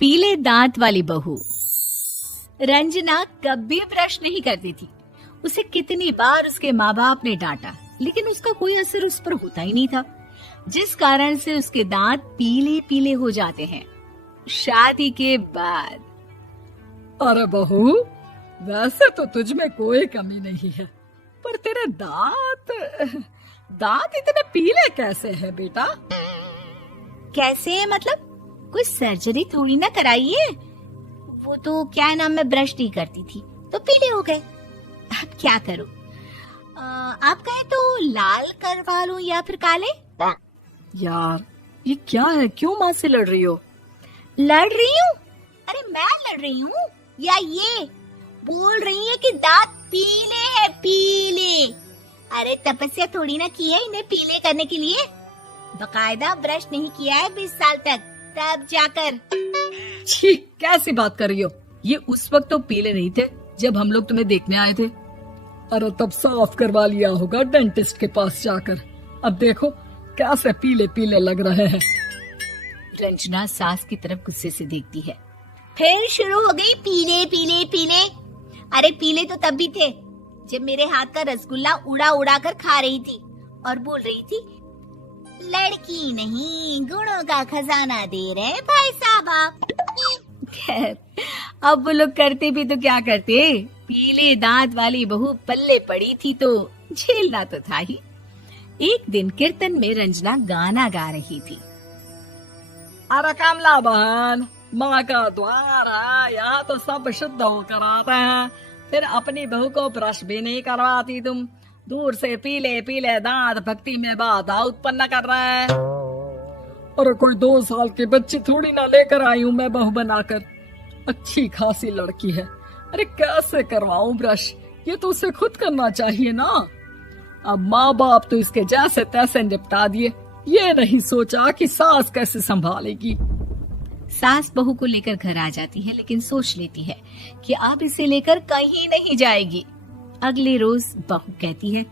पीले दांत वाली बहू। रंजना कभी ब्रश नहीं करती थी। उसे कितनी बार उसके माँ बाप ने डांटा, लेकिन उसका कोई असर उस पर होता ही नहीं था, जिस कारण से उसके दांत पीले पीले हो जाते हैं। शादी के बाद अरे बहू, वैसे तो तुझ में कोई कमी नहीं है, पर तेरे दांत इतने पीले कैसे हैं बेटा? कैसे मतलब? कोई सर्जरी थोड़ी ना कराई है। वो तो क्या नाम, मैं ब्रश नहीं करती थी तो पीले हो गए। अब क्या करूं? आप कहें तो लाल करवा लूं या फिर काले? यार ये क्या है, क्यों माँ से लड़ रही हो? लड़ रही हूँ? अरे मैं लड़ रही हूँ या ये बोल रही है कि दांत पीले हैं, पीले। अरे तपस्या थोड़ी ना की है इन्हें पीले करने के लिए। बकायदा ब्रश नहीं किया है 20 साल तक, तब जाकर। छी, कैसी बात कर रही हो? ये उस वक्त तो पीले नहीं थे जब हम लोग तुम्हें देखने आए थे। अरे तब साफ करवा लिया होगा डेंटिस्ट के पास जाकर। अब देखो कैसे पीले पीले लग रहे हैं। रंजना सास की तरफ गुस्से से देखती है। फिर शुरू हो गई पीले पीले पीले। अरे पीले तो तब भी थे जब मेरे हाथ का रसगुल्ला उड़ा उड़ा कर खा रही थी और बोल रही थी, लड़की नहीं गुणों का खजाना दे रहे भाई साहब आप। खैर, अब वो लोग करते भी तो क्या करते, पीले दांत वाली बहू पल्ले पड़ी थी तो झेलना तो था ही। एक दिन कीर्तन में रंजना गाना गा रही थी। अरे कमला बहन, माँ का द्वार है, यहाँ तो सब शुद्ध होकर आते हैं, फिर अपनी बहू को ब्रश भी नहीं करवाती तुम। दूर से पीले पीले दांत भक्ति में बाधा उत्पन्न कर रहे हैं। अरे कोई 2 साल की बच्ची थोड़ी ना लेकर आई हूँ मैं बहू बनाकर। अच्छी खासी लड़की है, अरे कैसे करवाऊं ब्रश? ये तो उसे खुद करना चाहिए ना। अब माँ बाप तो इसके जैसे तैसे निपटा दिए, ये नहीं सोचा कि सास कैसे संभालेगी। सास बहू को लेकर घर आ जाती है, लेकिन सोच लेती है कि अब इसे लेकर कहीं नहीं जाएगी। अगले रोज बहू कहती है,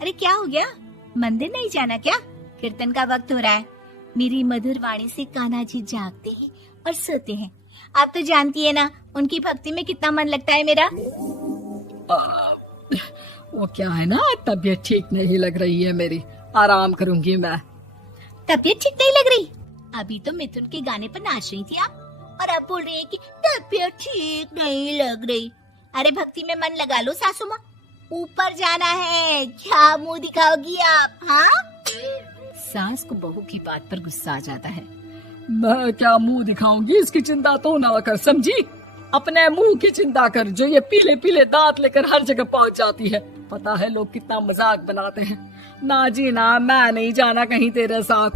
अरे क्या हो गया, मंदिर नहीं जाना क्या? कीर्तन का वक्त हो रहा है। मेरी मधुर वाणी से कान्हा जी जागते हैं और सोते हैं। आप तो जानती है ना उनकी भक्ति में कितना मन लगता है मेरा। वो क्या है ना, तबीयत ठीक नहीं लग रही है मेरी, आराम करूंगी मैं। तबीयत ठीक नहीं लग रही? अभी तो मिथुन के गाने पर नाच रही थी आप, और अब बोल रही है कि तबीयत ठीक नहीं लग रही। अरे भक्ति में मन लगा लो सासू माँ, ऊपर जाना है, क्या मुंह दिखाओगी आप? हाँ? सास को बहू की बात पर गुस्सा आ जाता है। मैं क्या मुंह दिखाऊंगी, इसकी चिंता तो ना कर, समझी? अपने मुंह की चिंता कर, जो ये पीले पीले दांत लेकर हर जगह पहुंच जाती है। पता है लोग कितना मजाक बनाते हैं। ना जी ना, मैं नहीं जाना कहीं तेरे साथ।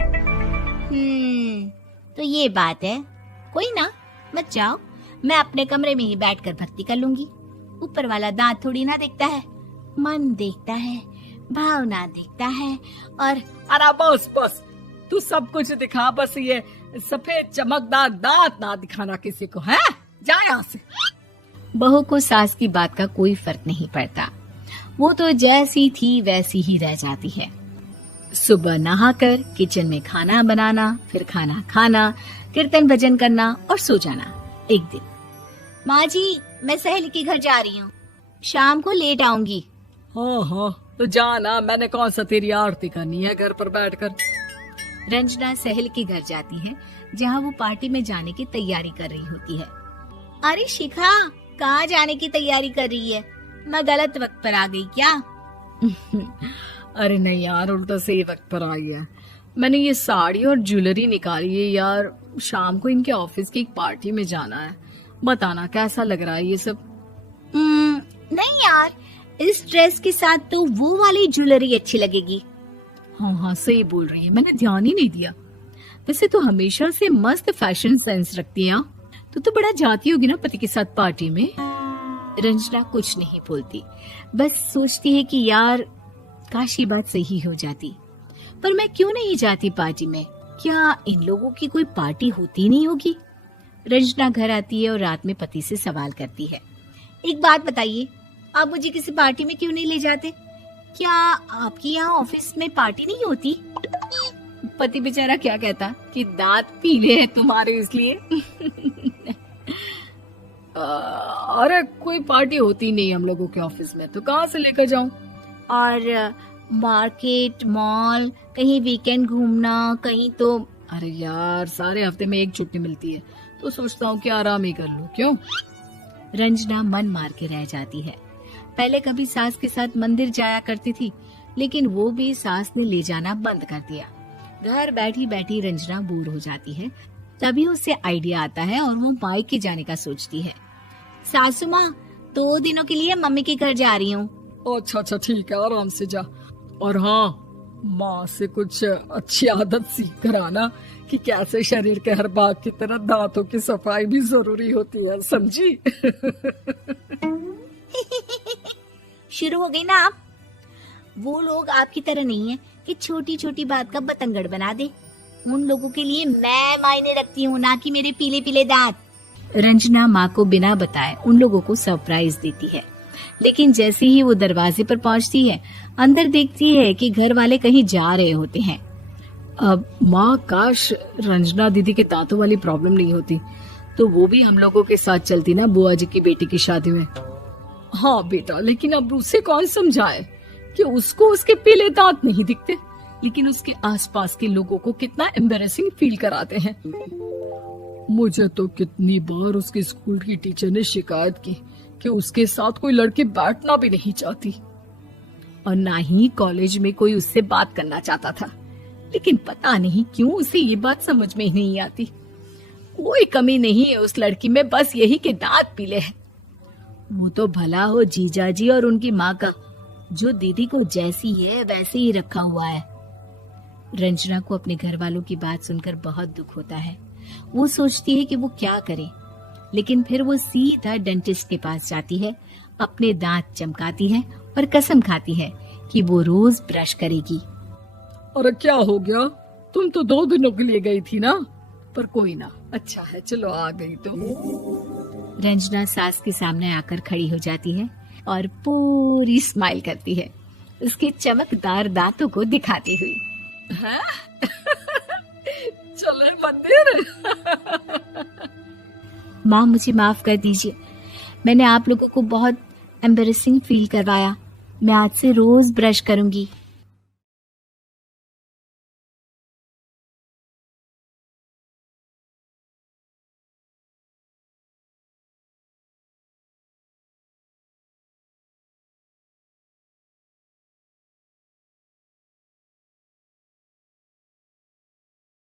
तो ये बात है, कोई ना, मत जाओ, मैं अपने कमरे में ही बैठकर भक्ति कर लूंगी। ऊपर वाला दांत थोड़ी ना देखता है, मन देखता है, भावना देखता है। और अरे बस बस, तू सब कुछ दिखा, बस ये सफेद चमकदार दांत ना दिखाना किसी को, है? जा यहाँ से। बहू को सास की बात का कोई फर्क नहीं पड़ता, वो तो जैसी थी वैसी ही रह जाती है। सुबह नहाकर किचन में खाना बनाना, फिर खाना खाना, कीर्तन भजन करना और सो जाना। एक दिन, माँ जी मैं सहेली के घर जा रही हूँ, शाम को लेट आऊंगी। हाँ हाँ तो जाना, मैंने कौन सा तेरी आरती करनी है घर पर बैठकर। रंजना सहेली के घर जाती है, जहाँ वो पार्टी में जाने की तैयारी कर रही होती है। अरे शिखा, कहाँ जाने की तैयारी कर रही है? मैं गलत वक्त पर आ गई क्या? अरे नहीं यार, उल्टा सही वक्त पर आ गया। मैंने ये साड़ी और ज्वेलरी निकाली है यार, शाम को इनके ऑफिस की एक पार्टी में जाना है। बताना कैसा लग रहा है ये सब? नहीं यार, इस ड्रेस के साथ तो वो वाली ज्वेलरी अच्छी लगेगी। हाँ हाँ सही बोल रही है, मैंने ध्यान ही नहीं दिया। वैसे तो हमेशा से मस्त फैशन सेंस रखती है। तो बड़ा जाती होगी ना पति के साथ पार्टी में। रंजना कुछ नहीं बोलती, बस सोचती है कि यार काश ये बात सही हो जाती, पर मैं क्यों नहीं जाती पार्टी में? क्या इन लोगों की कोई पार्टी होती नहीं होगी? रंजना घर आती है और रात में पति से सवाल करती है, एक बात बताइए, आप मुझे किसी पार्टी में क्यों नहीं ले जाते? क्या आपके यहाँ ऑफिस में पार्टी नहीं होती? पति बेचारा क्या कहता कि दांत पीले हैं तुम्हारे इसलिए। अरे कोई पार्टी होती नहीं हम लोगों के ऑफिस में, तो कहाँ से लेकर जाऊं? और मार्केट, मॉल, कहीं वीकेंड घूमना, कहीं तो। अरे यार, सारे हफ्ते में एक छुट्टी मिलती है, तो सोचता हूँ कि आराम ही कर लूं। क्यों? रंजना मन मार के रह जाती है। पहले कभी सास के साथ मंदिर जाया करती थी, लेकिन वो भी सास ने ले जाना बंद कर दिया। घर बैठी बैठी रंजना बोर हो जाती है। तभी उसे आइडिया आता है और वो मायके जाने का सोचती है। सासू माँ, 2 दिनों के लिए मम्मी के घर जा रही हूँ। अच्छा ठीक है, आराम से जा। और हाँ, माँ से कुछ अच्छी आदत सीख कर आना कि कैसे शरीर के हर भाग की तरह दांतों की सफाई भी जरूरी होती है, समझी? शुरू हो गई ना आप। वो लोग आपकी तरह नहीं है कि छोटी छोटी बात का बतंगड़ बना दे। उन लोगों के लिए मैं मायने रखती हूँ, ना कि मेरे पीले पीले दांत। रंजना माँ को बिना बताए उन लोगों को सरप्राइज देती है, लेकिन जैसे ही वो दरवाजे पर पहुंचती है, अंदर देखती है कि घर वाले कहीं जा रहे होते हैं। अब माँ, काश रंजना दीदी के दांतों वाली प्रॉब्लम नहीं होती, तो वो भी हम लोगों के साथ चलती ना बुआ जी की बेटी की शादी में। हाँ बेटा, लेकिन अब उसे कौन समझाए कि उसको उसके पीले दांत नहीं दिखते, लेकिन उसके आसपास के लोगों को कितना एम्बैरेसिंग फील कराते हैं। मुझे तो कितनी बार उसके स्कूल की टीचर ने शिकायत की कि उसके साथ कोई लड़की बैठना भी नहीं चाहती, और ना ही कॉलेज में कोई उससे बात करना चाहता था। लेकिन पता नहीं क्यों उसे ये बात समझ में ही नहीं आती। कोई कमी नहीं है उस लड़की में, बस यही कि दांत पीले हैं। वो तो भला हो जीजा जी और उनकी माँ का, जो दीदी को जैसी है वैसे ही रखा हुआ है। रंजना को अपने घर वालों की बात सुनकर बहुत दुख होता है। वो सोचती है कि वो क्या करे, लेकिन फिर वो सीधा डेंटिस्ट के पास जाती है, अपने दांत चमकाती है और कसम खाती है कि वो रोज ब्रश करेगी। अरे क्या हो गया? तुम तो 2 दिनों के लिए गई थी ना, पर कोई ना, अच्छा है, चलो आ गई तो। रंजना सास के सामने आकर खड़ी हो जाती है और पूरी स्माइल करती है, उसके चमकदार दांतों को दिखाती हुई। हैं? चले मंदिर। माँ, मुझे माफ कर दीजिए, मैंने आप लोगों को बहुत एम्बैरेसिंग फील करवाया। मैं आज से रोज ब्रश करूंगी।